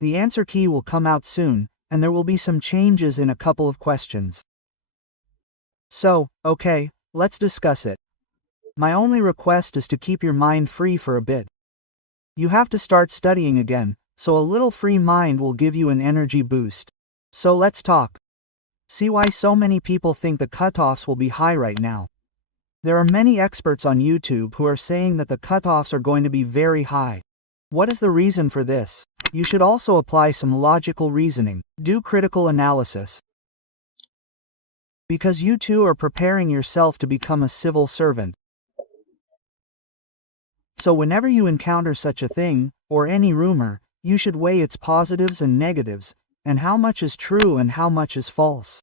The answer key will come out soon, and there will be some changes in a couple of questions. So, okay, let's discuss it. My only request is to keep your mind free for a bit. You have to start studying again, so a little free mind will give you an energy boost. So let's talk. See why so many people think the cutoffs will be high right now. There are many experts on YouTube who are saying that the cutoffs are going to be very high. What is the reason for this? You should also apply some logical reasoning, do critical analysis. Because you too are preparing yourself to become a civil servant. So whenever you encounter such a thing, or any rumor, you should weigh its positives and negatives, and how much is true and how much is false.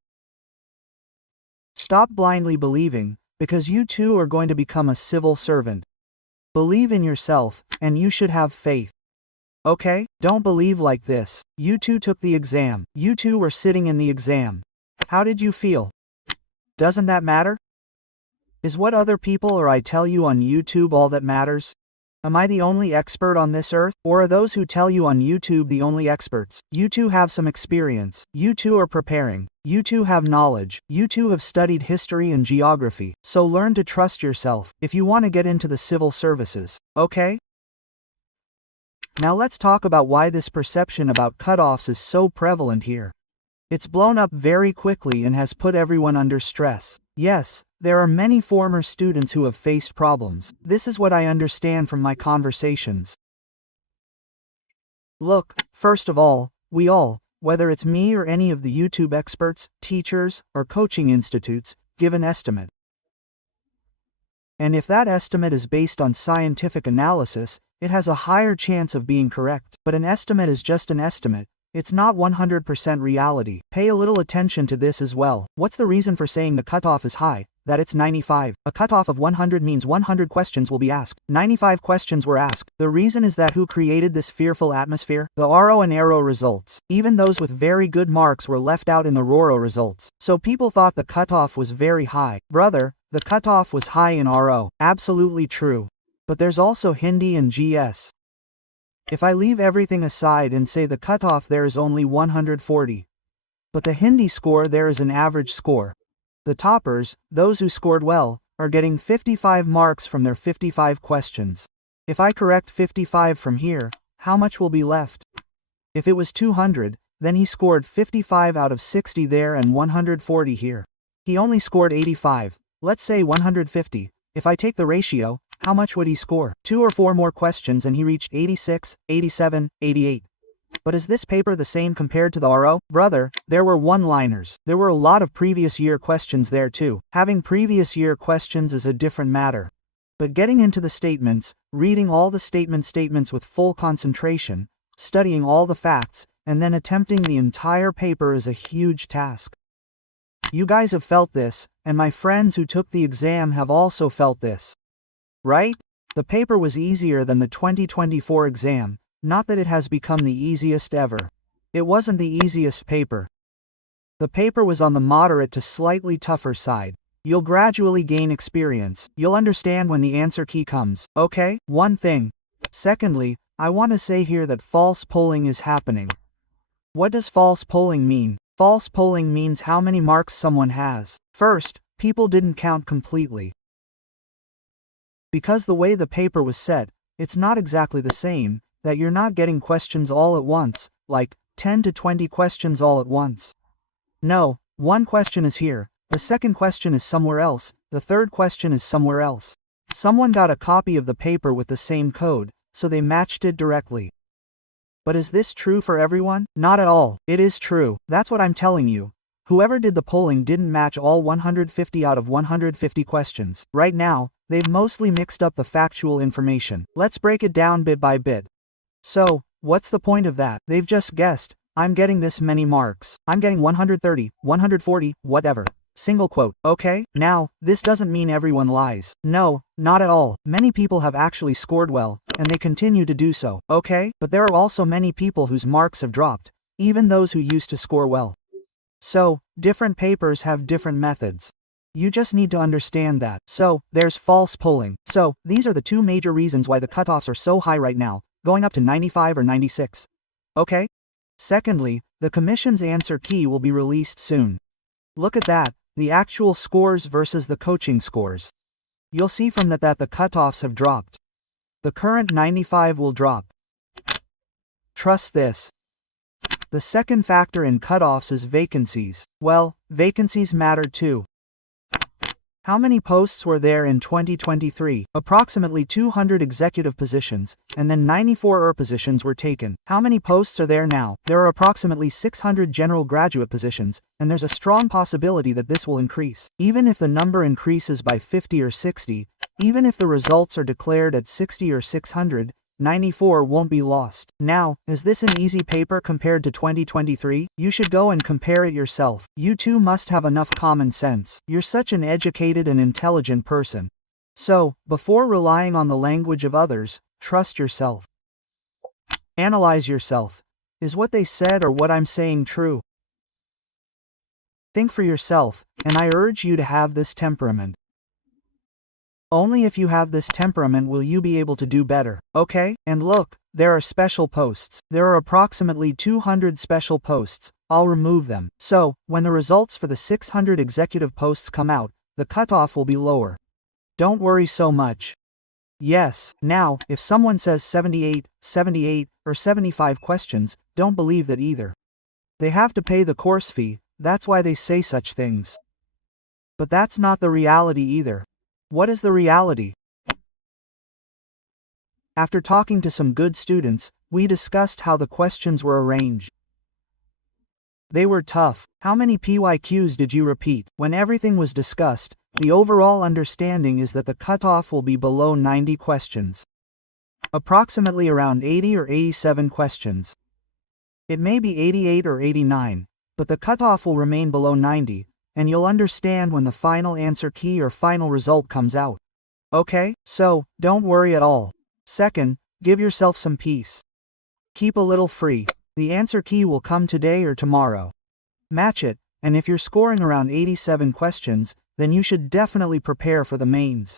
Stop blindly believing, because you too are going to become a civil servant. Believe in yourself, and you should have faith. Okay? Don't believe like this. You too took the exam. You too were sitting in the exam. How did you feel? Doesn't that matter? Is what other people or I tell you on YouTube all that matters? Am I the only expert on this earth? Or are those who tell you on YouTube the only experts? You too have some experience. You too are preparing. You too have knowledge. You too have studied history and geography. So learn to trust yourself if you want to get into the civil services. Okay? Now let's talk about why this perception about cutoffs is so prevalent here. It's blown up very quickly and has put everyone under stress. Yes, there are many former students who have faced problems. This is what I understand from my conversations. Look, first of all, we all, whether it's me or any of the YouTube experts, teachers, or coaching institutes, give an estimate. And if that estimate is based on scientific analysis, it has a higher chance of being correct. But an estimate is just an estimate. It's not 100% reality. Pay a little attention to this as well. What's the reason for saying the cutoff is high? That it's 95. A cutoff of 100 means 100 questions will be asked. 95 questions were asked. The reason is that who created this fearful atmosphere? The RO and ARO results. Even those with very good marks were left out in the RORO results. So people thought the cutoff was very high. Brother, the cutoff was high in RO. Absolutely true. But there's also Hindi and GS. If I leave everything aside and say the cutoff there is only 140. But the Hindi score there is an average score. The toppers, those who scored well, are getting 55 marks from their 55 questions. If I correct 55 from here, how much will be left? If it was 200, then he scored 55 out of 60 there and 140 here. He only scored 85, let's say 150. If I take the ratio, how much would he score? 2 or 4 more questions and he reached 86, 87, 88. But is this paper the same compared to the RO? Brother, there were one-liners. There were a lot of previous year questions there too. Having previous year questions is a different matter. But getting into the statements, reading all the statements with full concentration, studying all the facts, and then attempting the entire paper is a huge task. You guys have felt this, and my friends who took the exam have also felt this. Right? The paper was easier than the 2024 exam, not that it has become the easiest ever. It wasn't the easiest paper. The paper was on the moderate to slightly tougher side. You'll gradually gain experience. You'll understand when the answer key comes, okay? One thing. Secondly, I want to say here that false polling is happening. What does false polling mean? False polling means how many marks someone has. First, people didn't count completely. Because the way the paper was set, it's not exactly the same, that you're not getting questions all at once, like 10 to 20 questions all at once. No, one question is here, the second question is somewhere else, the third question is somewhere else. Someone got a copy of the paper with the same code, so they matched it directly. But is this true for everyone? Not at all. It is true. That's what I'm telling you. Whoever did the polling didn't match all 150 out of 150 questions. Right now, they've mostly mixed up the factual information. Let's break it down bit by bit. So, what's the point of that? They've just guessed, I'm getting this many marks. I'm getting 130, 140, whatever. Single quote. Okay? Now, this doesn't mean everyone lies. No, not at all. Many people have actually scored well, and they continue to do so. Okay? But there are also many people whose marks have dropped, even those who used to score well. So, different papers have different methods. You just need to understand that. So, there's false polling. So, these are the two major reasons why the cutoffs are so high right now, going up to 95 or 96. Okay? Secondly, the Commission's answer key will be released soon. Look at that, the actual scores versus the coaching scores. You'll see from that the cutoffs have dropped. The current 95 will drop. Trust this. The second factor in cutoffs is vacancies. Well, vacancies matter too. How many posts were there in 2023? Approximately 200 executive positions, and then 94 positions were taken. How many posts are there now? There are approximately 600 general graduate positions, and there's a strong possibility that this will increase. Even if the number increases by 50 or 60, even if the results are declared at 60 or 600, 94 won't be lost. Now, is this an easy paper compared to 2023? You should go and compare it yourself. You too must have enough common sense. You're such an educated and intelligent person. So, before relying on the language of others, trust yourself. Analyze yourself. Is what they said or what I'm saying true? Think for yourself, and I urge you to have this temperament. Only if you have this temperament will you be able to do better, okay? And look, there are special posts. There are approximately 200 special posts. I'll remove them. So, when the results for the 600 executive posts come out, the cutoff will be lower. Don't worry so much. Yes, now, if someone says 78, 78, or 75 questions, don't believe that either. They have to pay the course fee, that's why they say such things. But that's not the reality either. What is the reality? After talking to some good students, we discussed how the questions were arranged. They were tough. How many PYQs did you repeat? When everything was discussed, the overall understanding is that the cutoff will be below 90 questions. Approximately around 80 or 87 questions. It may be 88 or 89, but the cutoff will remain below 90. And you'll understand when the final answer key or final result comes out. Okay? So, don't worry at all. Second, give yourself some peace. Keep a little free. The answer key will come today or tomorrow. Match it, and if you're scoring around 87 questions, then you should definitely prepare for the mains.